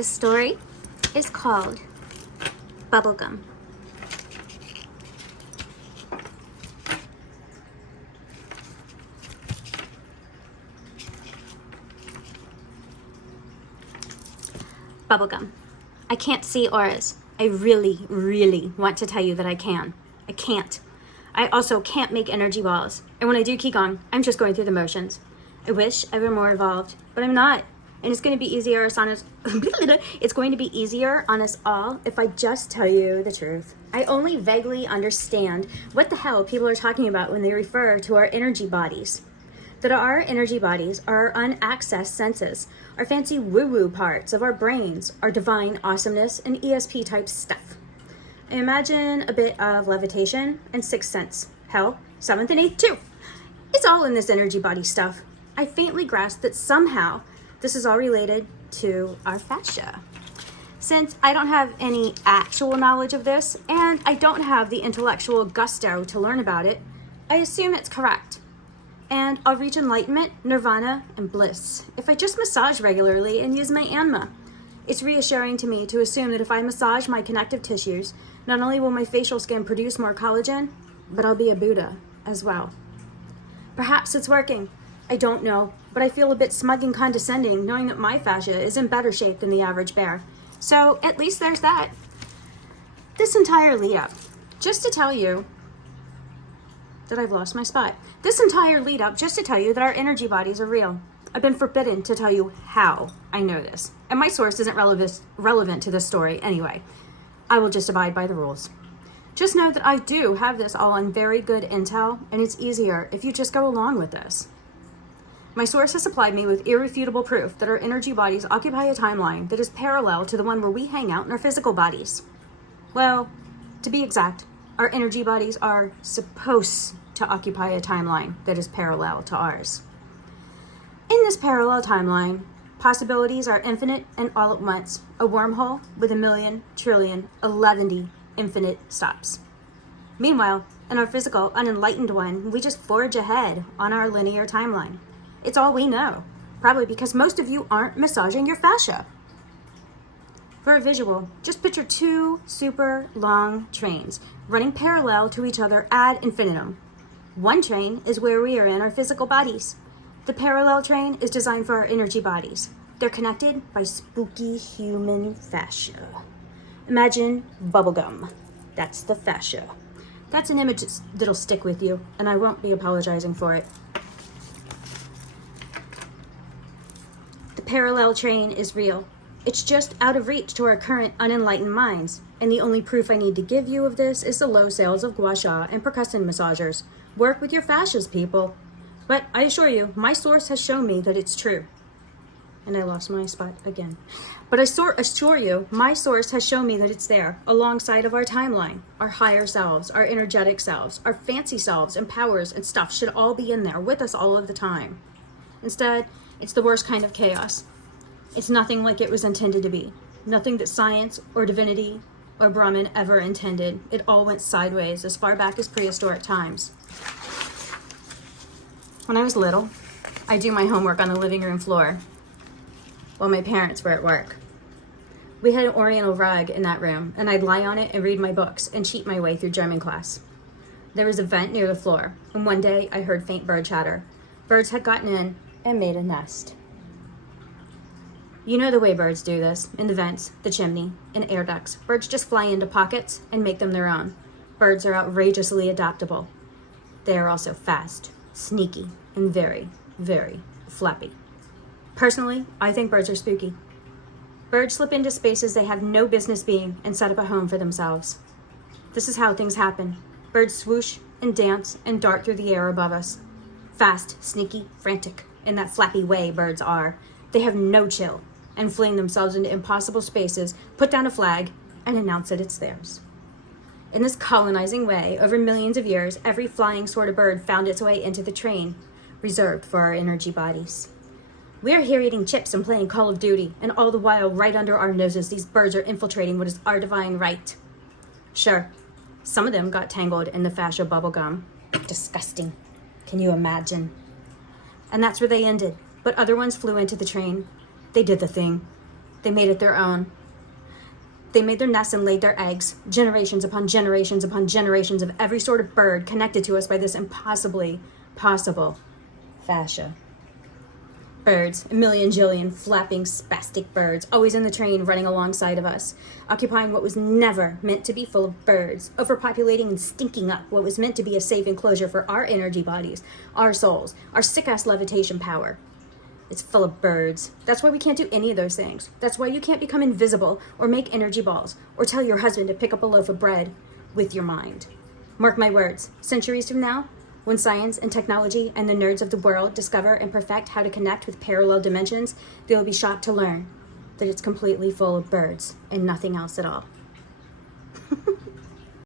The story is called Bubblegum. Bubblegum. I can't see auras. I really, really want to tell you that I can. I can't. I also can't make energy balls. And when I do Qigong, I'm just going through the motions. I wish I were more evolved, but I'm not. And it's going to be easier on us. It's going to be easier on us all if I just tell you the truth. I only vaguely understand what the hell people are talking about when they refer to our energy bodies. That our energy bodies are our unaccessed senses, our fancy woo-woo parts of our brains, our divine awesomeness and ESP type stuff. I imagine a bit of levitation and sixth sense. Hell, seventh and eighth too. It's all in this energy body stuff. I faintly grasp that somehow this is all related to our fascia. Since I don't have any actual knowledge of this, and I don't have the intellectual gusto to learn about it, I assume it's correct. And I'll reach enlightenment, nirvana, and bliss if I just massage regularly and use my anma. It's reassuring to me to assume that if I massage my connective tissues, not only will my facial skin produce more collagen, but I'll be a Buddha as well. Perhaps it's working. I don't know, but I feel a bit smug and condescending knowing that my fascia is in better shape than the average bear. So at least there's that. This entire lead up, just to tell you that I've lost my spot. This entire lead up, just to tell you that our energy bodies are real. I've been forbidden to tell you how I know this. And my source isn't relevant to this story anyway. I will just abide by the rules. Just know that I do have this all on very good intel, and it's easier if you just go along with this. My source has supplied me with irrefutable proof that our energy bodies occupy a timeline that is parallel to the one where we hang out in our physical bodies. Well, to be exact, our energy bodies are supposed to occupy a timeline that is parallel to ours. In this parallel timeline, possibilities are infinite and all at once, a wormhole with 1,000,000,000,011 infinite stops. Meanwhile, in our physical, unenlightened one, we just forge ahead on our linear timeline. It's all we know, probably because most of you aren't massaging your fascia. For a visual, just picture two super long trains running parallel to each other ad infinitum. One train is where we are in our physical bodies. The parallel train is designed for our energy bodies. They're connected by spooky human fascia. Imagine bubblegum. That's the fascia. That's an image that'll stick with you, and I won't be apologizing for it. The parallel train is real. It's just out of reach to our current unenlightened minds, and the only proof I need to give you of this is the low sales of gua sha and percussion massagers. Work with your fascias, people. But I assure you, my source has shown me that it's true. And I lost my spot again. But I assure you, my source has shown me that it's there, alongside of our timeline. Our higher selves, our energetic selves, our fancy selves and powers and stuff should all be in there with us all of the time. Instead, it's the worst kind of chaos. It's nothing like it was intended to be. Nothing that science or divinity or Brahman ever intended. It all went sideways as far back as prehistoric times. When I was little, I'd do my homework on the living room floor while my parents were at work. We had an oriental rug in that room, and I'd lie on it and read my books and cheat my way through German class. There was a vent near the floor, and one day I heard faint bird chatter. Birds had gotten in and made a nest. You know the way birds do this, in the vents, the chimney, and air ducts. Birds just fly into pockets and make them their own. Birds are outrageously adaptable. They are also fast, sneaky, and very, very flappy. Personally, I think birds are spooky. Birds slip into spaces they have no business being and set up a home for themselves. This is how things happen. Birds swoosh and dance and dart through the air above us. Fast, sneaky, frantic, in that flappy way birds are. They have no chill and fling themselves into impossible spaces, put down a flag, and announce that it's theirs. In this colonizing way, over millions of years, every flying sort of bird found its way into the train, reserved for our energy bodies. We're here eating chips and playing Call of Duty, and all the while, right under our noses, these birds are infiltrating what is our divine right. Sure, some of them got tangled in the fascia bubblegum. Disgusting. Can you imagine? And that's where they ended. But other ones flew into the train. They did the thing. They made it their own. They made their nests and laid their eggs, generations upon generations upon generations of every sort of bird connected to us by this impossibly possible fascia. Birds, a million jillion flapping spastic birds, always in the train running alongside of us, occupying what was never meant to be full of birds, overpopulating and stinking up what was meant to be a safe enclosure for our energy bodies, our souls, our sick-ass levitation power. It's full of birds. That's why we can't do any of those things. That's why you can't become invisible or make energy balls or tell your husband to pick up a loaf of bread with your mind. Mark my words, centuries from now, when science and technology and the nerds of the world discover and perfect how to connect with parallel dimensions, they will be shocked to learn that it's completely full of birds and nothing else at all.